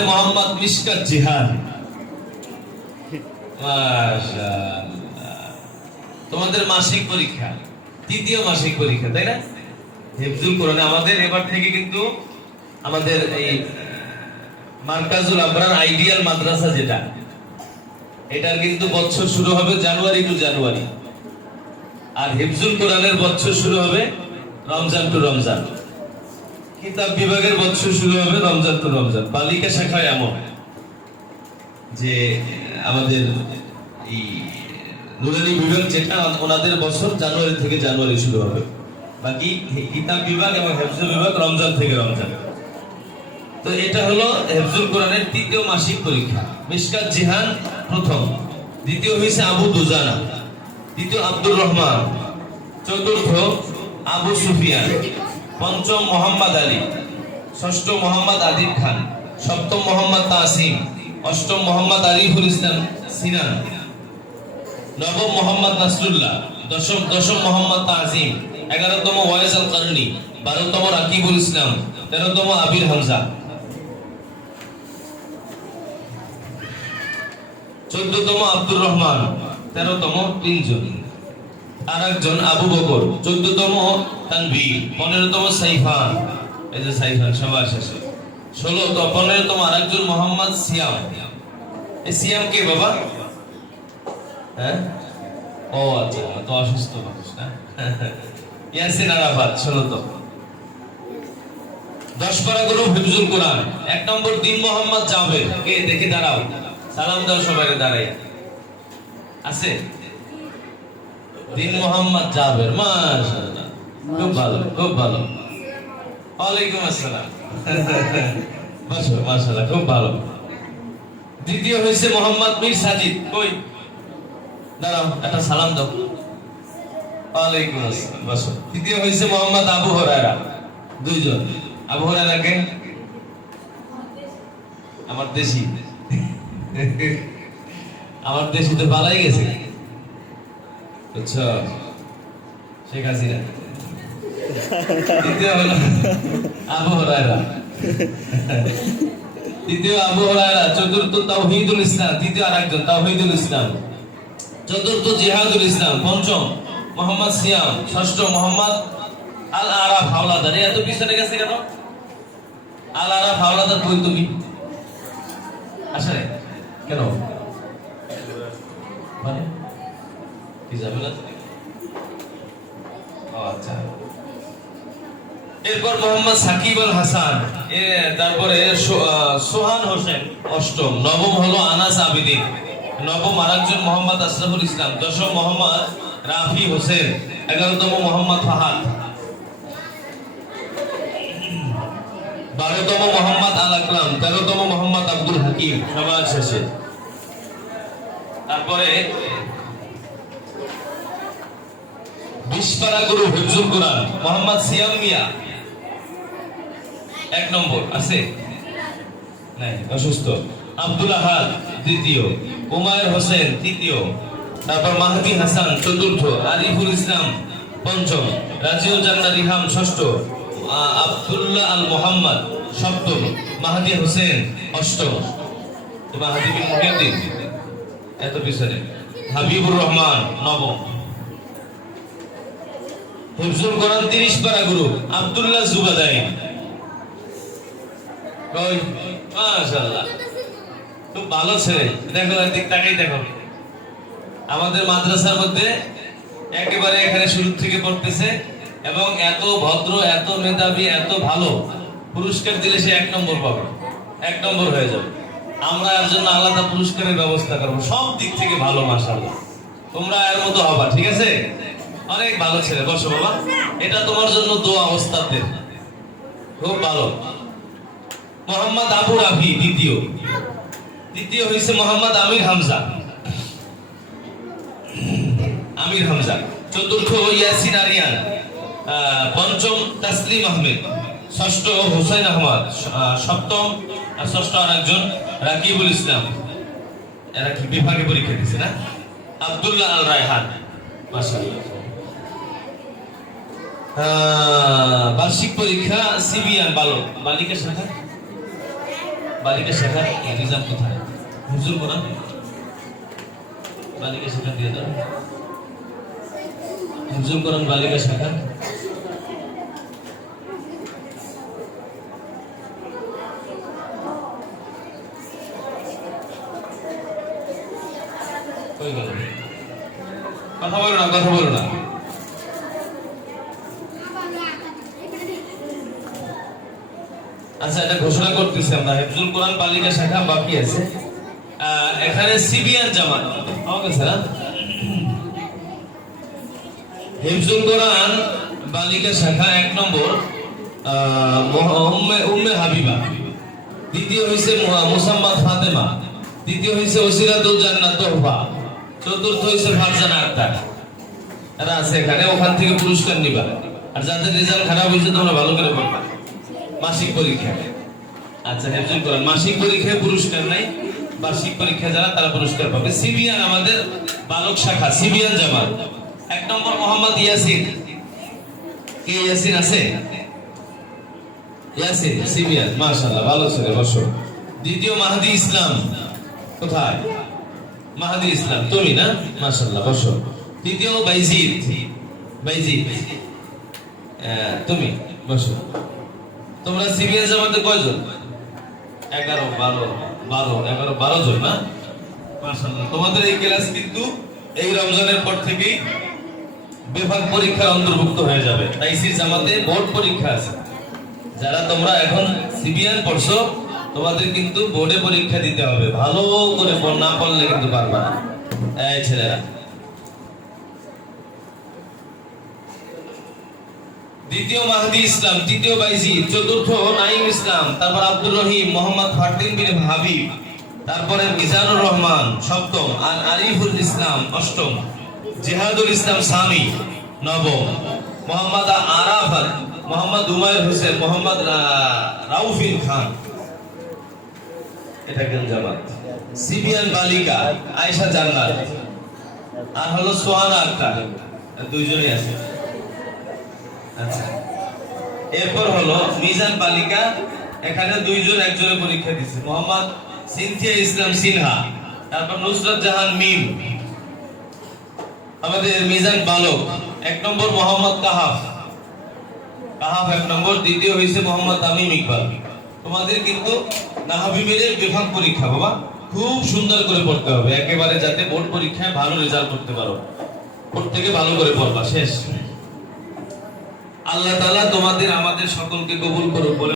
হচ্ছে মোহাম্মদ মিশকাত জিহাদ। তোমাদের মাসিক পরীক্ষা, তৃতীয় মাসিক পরীক্ষা, তাই না? হেফজুল কোরআন আমাদের এবার থেকে কিন্তু আমাদের এই মার্কাজুল আবরার আইডিয়াল মাদ্রাসা যেটা, এটার কিন্তু বছর শুরু হবে জানুয়ারি টু জানুয়ারি। আর হিফজুল কোরআনের বছর শুরু হবে রমজান টু রমজান। কিতাব বিভাগের বছর শুরু হবে রমজান টু রমজান। বালিকা শাখায় এমন যে, আমাদের এই নুরানি বিভাগ যেটা, ওনাদের বছর জানুয়ারি থেকে জানুয়ারি শুরু হবে। বাকি কিতাব বিভাগ এবং হেফজুল বিভাগ রমজান থেকে রমজান। তো এটা হলো হেফজুল কোরআনের তৃতীয় মাসিক পরীক্ষা। মিশকাত জিহান প্রথম, দ্বিতীয় হয়েছে আবু দুজানা তৃতীয় আব্দুর রহমান, চতুর্থ আবু সুফিয়ান। পঞ্চম মোহাম্মদ আলী, ষষ্ঠ মোহাম্মদ আদিব খান, সপ্তম মোহাম্মদ তাসিম, অষ্টম মোহাম্মদ আরিফুল ইসলাম সিনান নবম মোহাম্মদ নাসরুল্লাহ, দশম দশম মোহাম্মদ তাজিম এগারোতম ওয়াইজ আল কারনি, বারোতম রাকিবুল ইসলাম, তেরোতম আবির হামজা। চোদ্দতম আব্দুর রহমান, তেরোতম তিনজন। আর একজন আবু বকর, চোদ্দতম তানভীর, পনেরোতম সাইফান। এই যে সাইফান, সবার শেষে। ষোলো, তো পনেরোতম আর একজন মোহাম্মদ সিয়াম। এই সিয়াম কে বাবা? হ্যাঁ? ও আচ্ছা তো অসুস্থ মানুষ না? ইয়াসিন আরাফাত তো দশ পারা গুরু হিফজুল কোরআন। এক নম্বর দিন মোহাম্মদ জাভেদ। কে? দেখে দাঁড়াও। সালাম দাও সবাইকে দাঁড়াই। আছে? দিন মোহাম্মদ জাভের মাশাআল্লাহ। খুব ভালো খুব ভালো। ওয়ালাইকুম আসসালাম। মাশাআল্লাহ খুব ভালো। দ্বিতীয় হয়েছে মোহাম্মদ মীর সাজিদ। কই? দাঁড়াও একটা সালাম দাও। ওয়ালাইকুম আসসালাম বসো। তৃতীয় হয়েছে মোহাম্মদ আবু হরায়রা। দুইজন। আবু হরায়রা কে? আমার দেশি। আমার দেশি তো পালাই গেছে। বুঝছ শেখ হাসিনা। তৃতীয় হলো আবু হরায়রা। তৃতীয় আবু হরায়রা, চতুর্থ তাওহীদুল ইসলাম তৃতীয় আরেকজন, তাওহীদুল ইসলাম। চতুর্থ জিহাদুল ইসলাম, পঞ্চম মোহাম্মদ সিয়াম, ষষ্ঠ মোহাম্মদ আল আরাফ হাওলাদার এত পিছনে গেছে কেন? আল আরাফ হাওলাদার কই তুমি? আসলে কেন? মোহাম্মদ সাকিব আল হাসান তারপরে সোহান হোসেন, অষ্টম। নবম হলো আনাস আবিদিন নবম আরেকজন মোহাম্মদ আশরাফুল ইসলাম। দশম মোহাম্মদ রাফি হোসেন। এগারোতম মোহাম্মদ ফাহাদ। বারোতম মোহাম্মদ আল আকরাম। তেরোতম মোহাম্মদ আব্দুল হাকিম। সবার শেষে। তারপরে বিশপাড়া গুরু হিফজুল কোরআন। মোহাম্মদ সিয়াম মিয়া। এক নম্বর, আছে? নাই, অসুস্থ। আব্দুল আহাদ, দ্বিতীয়। উমায়ের হোসেন, তৃতীয়। তারপর মাহদি হাসান, চতুর্থ। আরিফুল ইসলাম, পঞ্চম। রাজিউল জান্নাত, রিহাম, ষষ্ঠ। আব্দুল্লাহ আল মোহাম্মদ, সপ্তম। মাহাদি হোসেন, অষ্টম। মাহাদি বিন মুহিউদ্দিন এত পিছনে। হাবিবুর রহমান, নবম। হিফজুল কোরআন তিরিশ পারা গুরু আব্দুল্লাহ জুবাদাই কই? মাশাআল্লাহ। খুব ভালো ছেলে। দেখো দিক তাকাই দেখো। আমাদের মাদ্রাসার মধ্যে একেবারে এখানে শুরু থেকে পড়তেছে এবং এত ভদ্র, এত মেধাবী, এত ভালো। পুরস্কার দিলে সে এক নম্বর পাবে। এক নম্বর হয়ে যাবে। আমরা এর জন্য আলাদা পুরস্কারের ব্যবস্থা করব। সব দিক থেকে ভালো, মাশাআল্লাহ। তোমরা এর মতো হবা, ঠিক আছে? অনেক ভালো ছেলে। বসো বাবা। এটা তোমার জন্য দোয়া অবস্থাতে খুব ভালো। মোহাম্মদ আবু রাফি দ্বিতীয়। দ্বিতীয় হয়েছে মোহাম্মদ আমির হামজা। আমির হামজা। চতুর্থ ইয়াসিন আরিয়ান। পঞ্চম তাসলিম আহমেদ। ষষ্ঠ হুসাইন আহমদ। আহ, সপ্তম আর ষষ্ঠ আর একজন রাকিবুল ইসলাম। এরা কি বিভাগে পরীক্ষা দিচ্ছে না? আব্দুল্লাহ আল রায়হান। বার্ষিক পরীক্ষা সিবিআন বালক বালিকা শাখা? বালিকা শাখার এক্সাম কোথায়? হুজুর কোরআন বালিকা শাখা দিয়ে দাও। হুজুর কোরআন বালিকা শাখা। কথা বলো না, কথা বলো না। এটা ঘোষণা করতেছি আমরা হেফজুল কোরআন বালিকা শাখা বাকি আছে। এখানে সিবিআন জামাত গেছে না হিফজুল কোরআন বালিকা শাখা এক নম্বর উম্মে হাবিবা। দ্বিতীয় মুহা- মুসাম্মাদ ফাতেমা। তৃতীয় হইছে ওসিরাতুল জান্নাত তোহফা। চতুর্থ হইছে ফারজানা আক্তার। এরা আছে এখানে, ওখান থেকে পুরস্কার নিবা। আর যাদের রেজাল্ট খারাপ হয়েছে তোমরা ভালো করে পড়বা। মাসিক পরীক্ষা। আচ্ছা হেফজুল কোরআন মাসিক পরীক্ষায় পুরস্কার নাই, বার্ষিক পরীক্ষা যারা, তারা পুরস্কার পাবে। সিবিআন আমাদের বালক শাখা সিবিআন জামাত। এক নম্বর মোহাম্মদ ইয়াসিন। কে ইয়াসিন আছে? ইয়াসিন সিবিআন মাশাআল্লাহ, ভালো ছেলে, বসো। দ্বিতীয় মাহাদি ইসলাম, কোথায়? মাহাদি ইসলাম, তুমি না? মাশাআল্লাহ, বসো। তৃতীয় বাইজিদ বাইজিদ। তুমি, বসো। তোমরা সিবিএস জামাতে কয়জন? এগারো বারো বারো, এগারো, বারো জন, না? তোমাদের এই ক্লাস কিন্তু এই রমজানের পর থেকেই বিভাগ পরীক্ষার অন্তর্ভুক্ত হয়ে যাবে। তাইসির জামাতে বোর্ড পরীক্ষা আছে। যারা তোমরা এখন সিবিএন পড়ছো, তোমাদের কিন্তু বোর্ডে পরীক্ষা দিতে হবে। ভালো করে না পড়লে কিন্তু পারবা না। এই ছেলেরা। দ্বিতীয় মাহদি ইসলাম, তৃতীয় বাইজি, চতুর্থ নাইম ইসলাম, তারপর আব্দুর রহিম, মোহাম্মদ ফারদিন বিন হাবিব, তারপরে মিজানুর রহমান, সপ্তম, আর আরিফুল ইসলাম, অষ্টম, জিহাদুল ইসলাম সামি নবম, মোহাম্মদ আরাফাত, মোহাম্মদ উমায়ের হোসেন, মোহাম্মদ রাউফিন খান। এটা কেন জামাত? সিবিয়ান বালিকা, আয়েশা জান্নাত। আর হলো সোহানা আক্তার, দুইজনই আছে। আচ্ছা। এরপর হলো মিজান বালিকা, এখানে দুইজন, একজনের পরীক্ষা দিচ্ছে মোহাম্মদ সিনথিয়া ইসলাম সিনহা, তারপর নুসরাত জাহান মিম। আমাদের মিজান বালক, এক নম্বর মোহাম্মদ কাহাফ। কাহাফ এক নম্বর, দ্বিতীয় হয়েছে মোহাম্মদ তামিম ইকবাল। তোমাদের কিন্তু নাহাবি মেরে বিভাগ পরীক্ষা, বাবা। খুব সুন্দর করে পড়তে হবে। একেবারে যাতে বোর্ড পরীক্ষায় ভালো রেজাল্ট করতে পারো। প্রত্যেকে ভালো করে পড়বা, শেষ। আল্লাহ তালা তোমাদের আমাদের সকলকে কবুল করুক